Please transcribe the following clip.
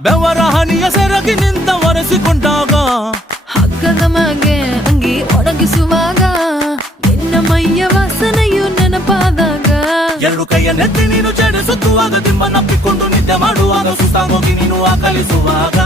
ಬೆವರ ಹನಿಯ ಸೆರಗಿನಿಂದ ಒರೆಸಿಕೊಂಡಾಗ ಹಗ್ಗದ ಮಗೆ ಅಂಗಿ ಒಣಗಿಸುವಾಗ ನಿನ್ನ ಮೈಯ ವಾಸನೆಯು ನೆನಪಾದಾಗ ಎರಡು ಕೈಯ ನೆತ್ತಿ ನೀನು ಜಡೆ ಸುತ್ತುವಾಗ ದಿಮ್ಮನಪ್ಪಿಕೊಂಡು ನಿದ್ದೆ ಮಾಡುವಾಗ ಸುಸ್ತಾಗೋಗಿ ನೀನು ಆಕಲಿಸುವಾಗ